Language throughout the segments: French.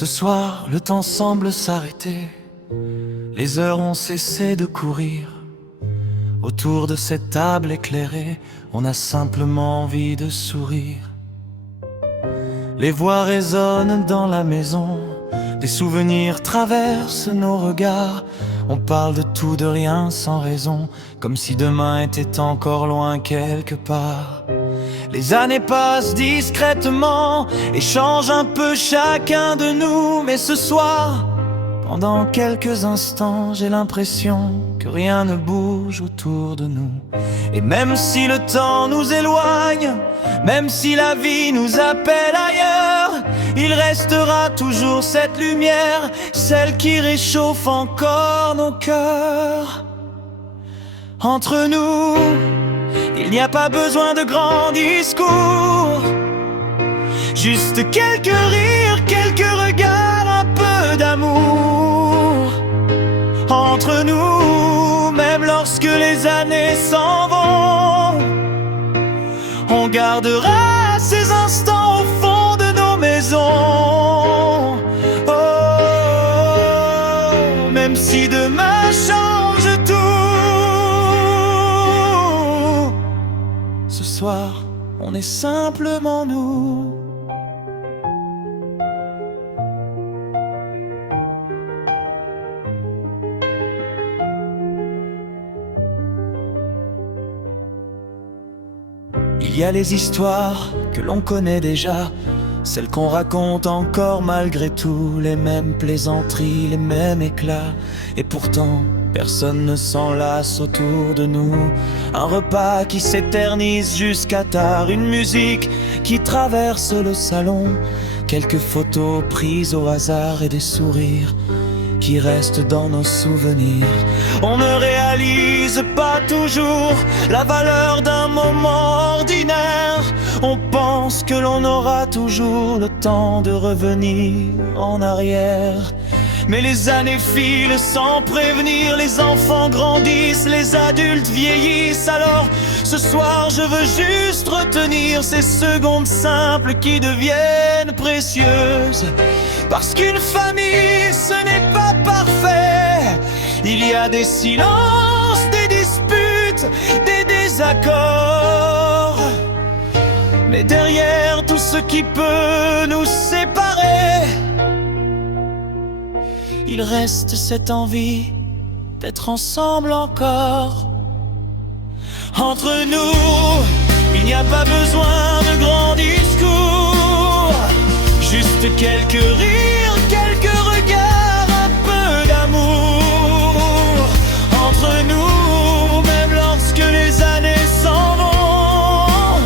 Ce soir, le temps semble s'arrêter. Les heures ont cessé de courir. Autour de cette table éclairée, on a simplement envie de sourire. Les voix résonnent dans la maison, des souvenirs traversent nos regards. On parle de tout, de rien, sans raison, comme si demain était encore loin quelque part. Les années passent discrètement et changent un peu chacun de nous. Mais ce soir, pendant quelques instants, j'ai l'impression que rien ne bouge autour de nous. Et même si le temps nous éloigne, même si la vie nous appelle ailleurs, il restera toujours cette lumière, celle qui réchauffe encore nos cœurs. Entre nous, il n'y a pas besoin de grands discours, juste quelques rires, quelques regards, un peu d'amour. Entre nous, même lorsque les années s'en vont, on gardera ces instants au fond de nos maisons. Oh, même si demain change tout, ce soir, on est simplement nous. Il y a les histoires que l'on connaît déjà, celles qu'on raconte encore malgré tout, les mêmes plaisanteries, les mêmes éclats. Et pourtant, personne ne s'en lasse autour de nous. Un repas qui s'éternise jusqu'à tard, une musique qui traverse le salon, quelques photos prises au hasard et des sourires qui restent dans nos souvenirs. On ne réalise pas toujours la valeur d'un moment ordinaire. On pense que l'on aura toujours le temps de revenir en arrière. Mais les années filent sans prévenir, les enfants grandissent, les adultes vieillissent. Alors ce soir je veux juste retenir ces secondes simples qui deviennent précieuses. Parce qu'une famille ce n'est pas parfait. Il y a des silences, des disputes, des désaccords. Mais derrière tout ce qui peut nous séparer, il reste cette envie d'être ensemble encore. Entre nous, il n'y a pas besoin de grands discours, juste quelques rires, quelques regards, un peu d'amour. Entre nous, même lorsque les années s'en vont,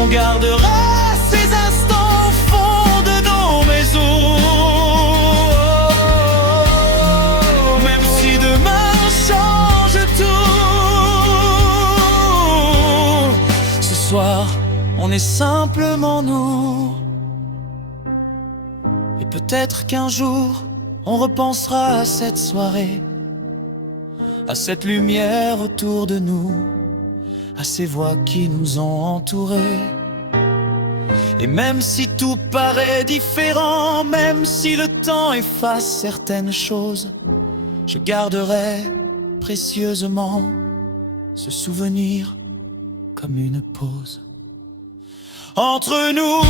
on gardera ces instants au fond de nos maisons. Même si demain change tout, ce soir, on est simplement nous. Et peut-être qu'un jour, on repensera à cette soirée, à cette lumière autour de nous, à ces voix qui nous ont entourés. Et même si tout paraît différent, même si le temps efface certaines choses, je garderai précieusement ce souvenir comme une pause. Entre nous,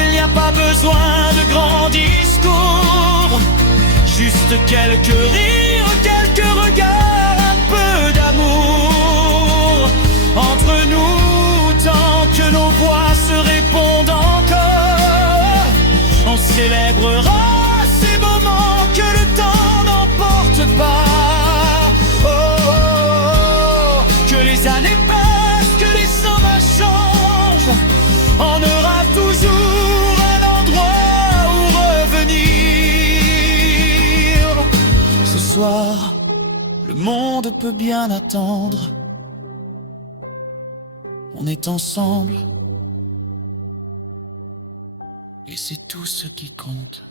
il n'y a pas besoin de grands discours, juste quelques rires, quelques regards, un peu d'amour. Entre nous, tant que nos voix se répondent encore, on célébrera ces moments que le temps n'emporte pas. Oh, oh, oh, que les années passent, que les hommes changent, on aura toujours un endroit où revenir. Ce soir, le monde peut bien attendre. On est ensemble, et c'est tout ce qui compte.